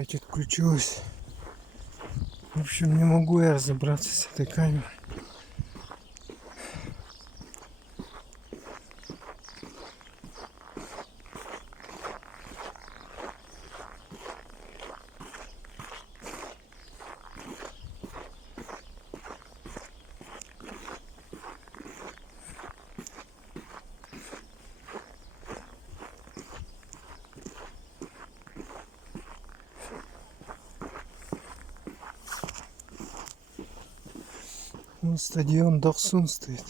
Опять отключилась. В общем, не могу я разобраться с этой камерой. Вон стадион Дахсун стоит.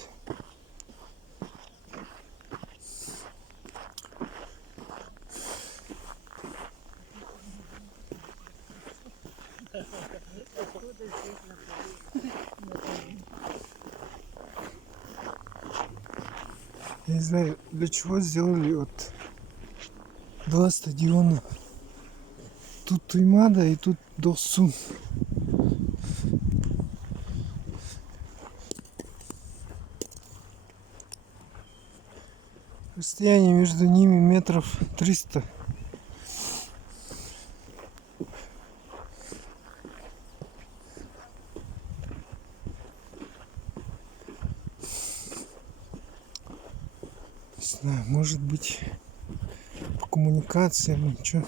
Я не знаю, для чего сделали вот два стадиона. Тут Туймада и тут Дахсун. Расстояние между ними метров 300. Не знаю, может быть по коммуникациям, ничего.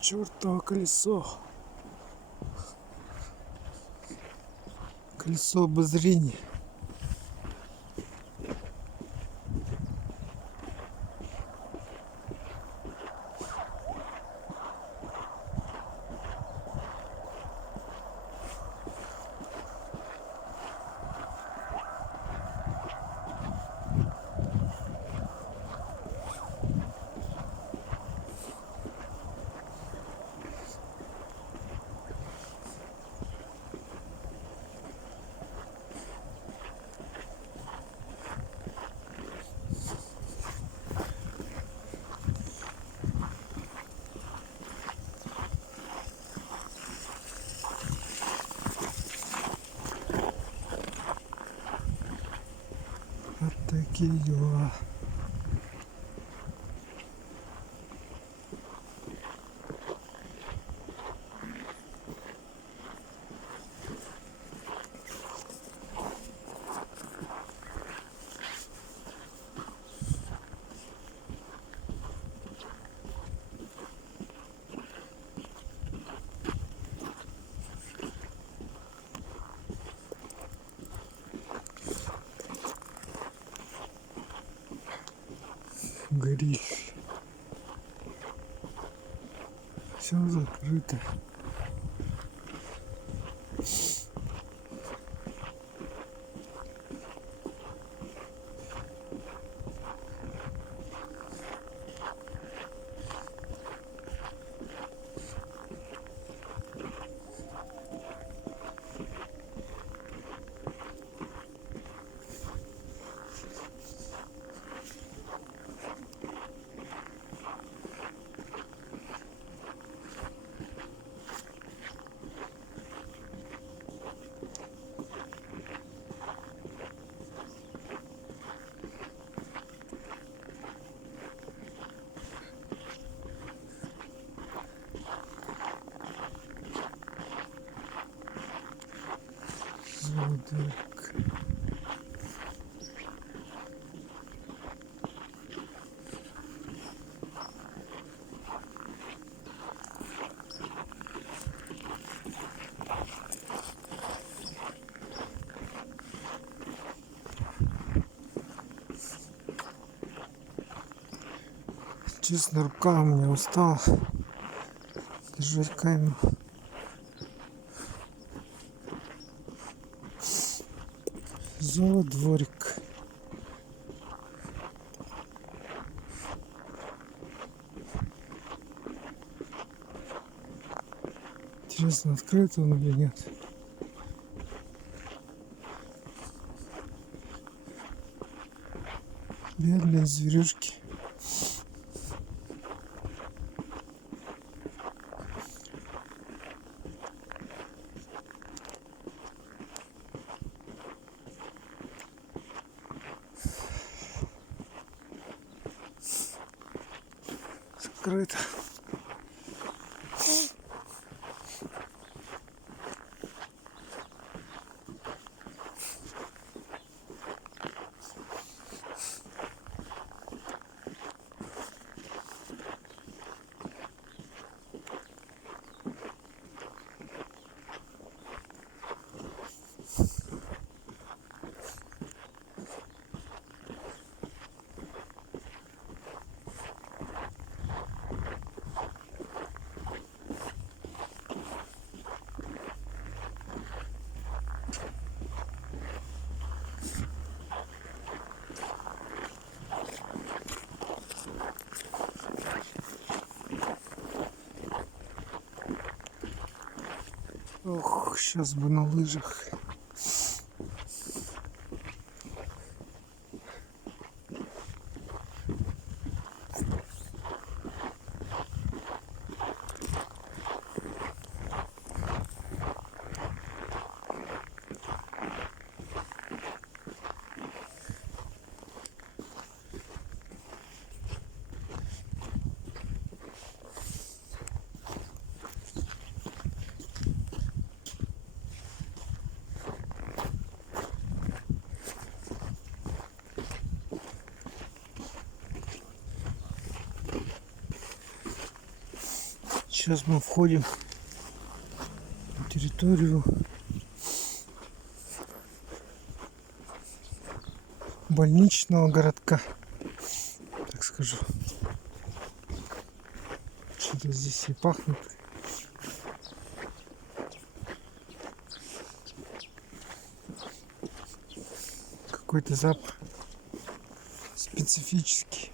Чёртово колесо. Колесо обозрения. Вот такие дела. Горище. Все закрыто. Золотарик. Честно, рука у меня устала держать камеру. Золодворик. Интересно, открыт он или нет? Бедные зверюшки. открыто. Ох, сейчас бы на лыжах. Сейчас мы входим на территорию больничного городка, так скажу. Что-то здесь и пахнет. Какой-то запах специфический.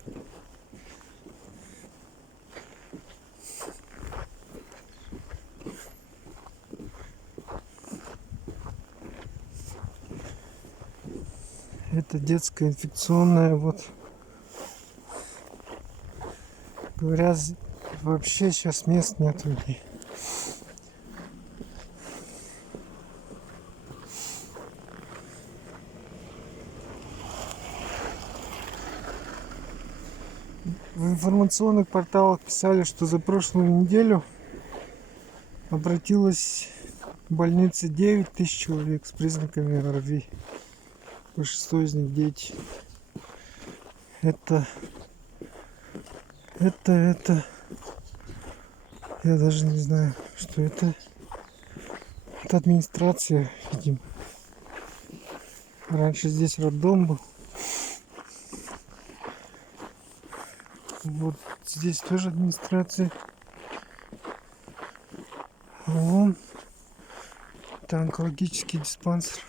Это детская инфекционная, вот. Говорят, вообще сейчас мест нет в ней. В информационных порталах писали, что за прошлую неделю обратилось в больнице 9 тысяч человек с признаками ОРВИ. Большинство из них дети. Это я даже не знаю, что это. Это администрация, видимо. Раньше здесь роддом был. Вот здесь тоже администрация. Вон это онкологический диспансер.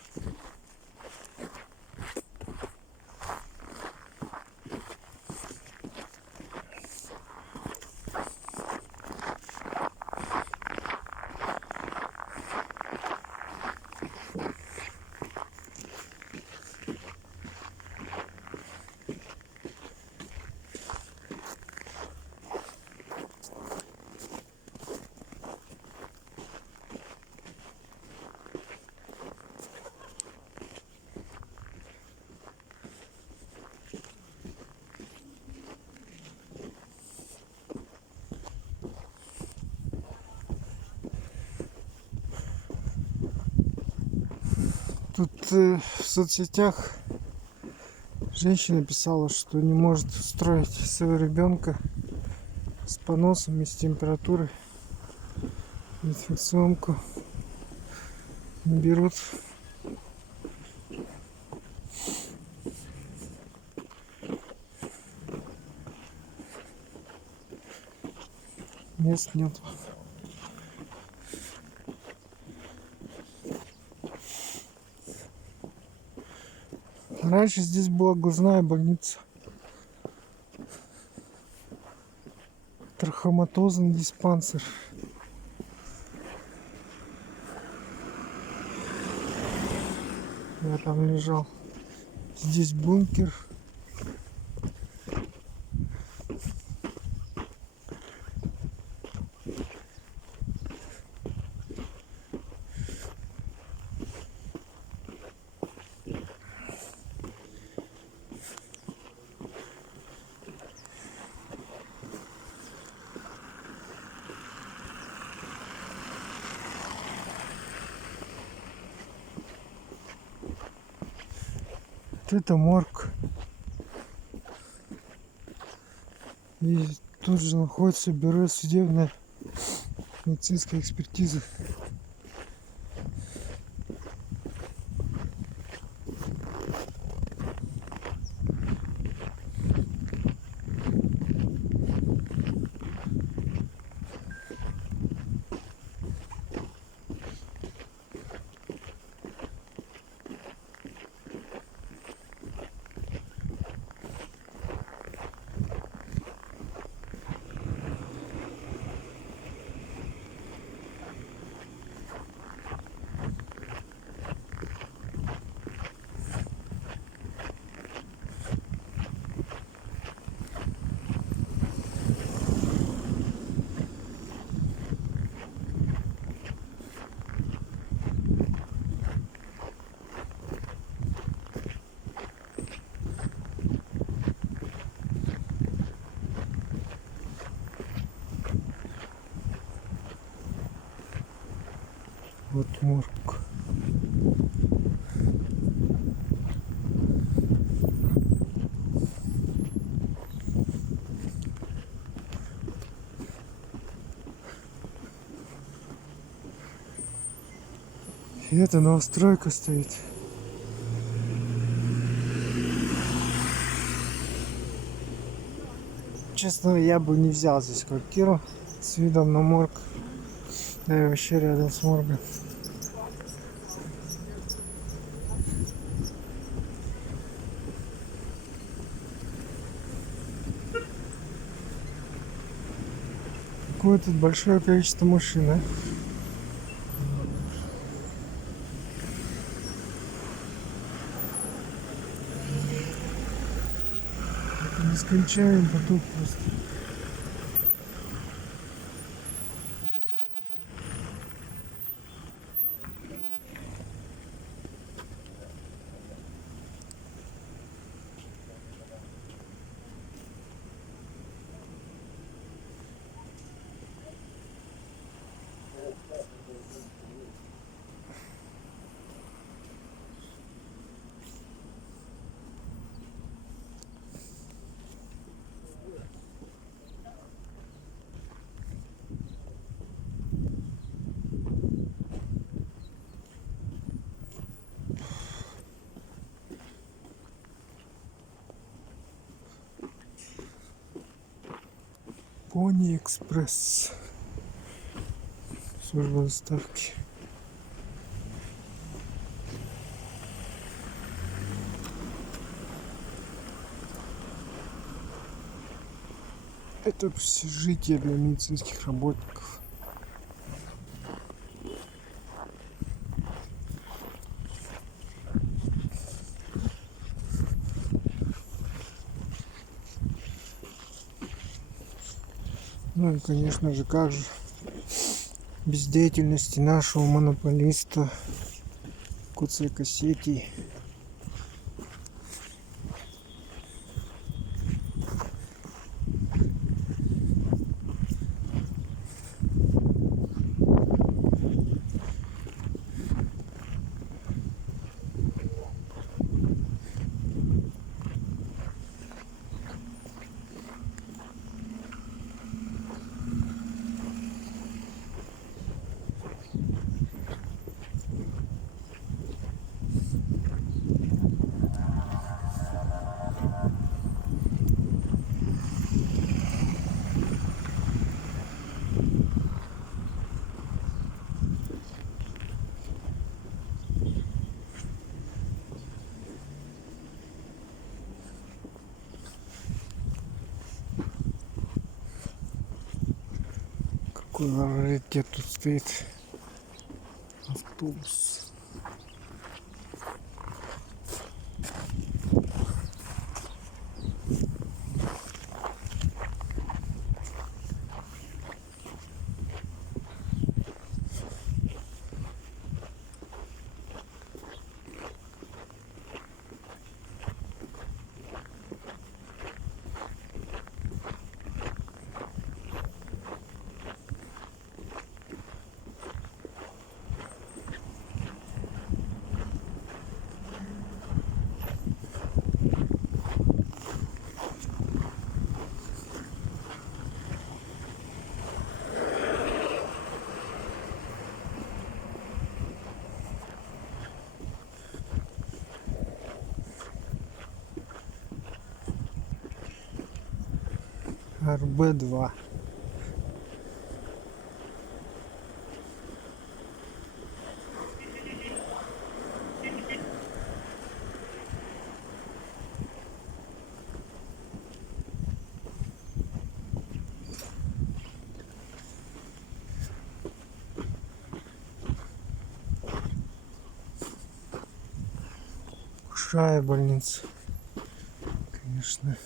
Тут в соцсетях женщина писала, что не может устроить своего ребенка с поносом и с температурой. Инфекционку не берут. Мест нет. Раньше здесь была глазная больница. Трахоматозный диспансер. Я там лежал. Здесь бункер. Это морг. И тут же находится бюро судебной медицинской экспертизы. Вот морг. И это новостройка стоит. Честно, я бы не взял здесь квартиру с видом на морг. Да и вообще рядом с моргом. Какое тут большое количество машин, а? Это нескончаемый поток просто. Пони Экспресс. Служба доставки. Это общежитие для медицинских работников. Ну и, конечно же, как же без деятельности нашего монополиста Куцека Сети. Какой раритет тут стоит автобус. РБ-2. Большая больница, конечно.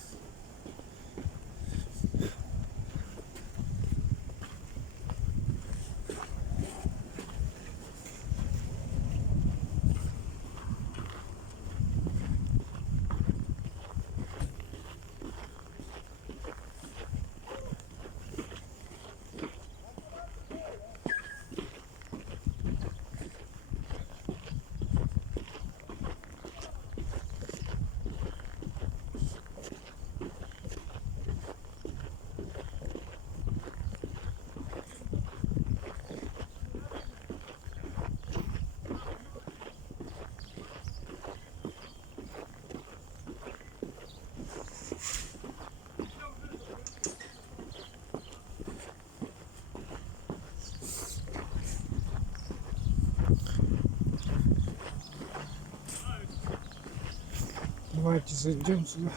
Давайте зайдем сюда.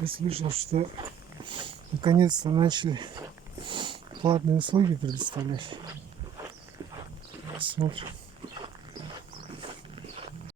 Я слышал, что наконец-то начали платные услуги предоставлять. Посмотрим.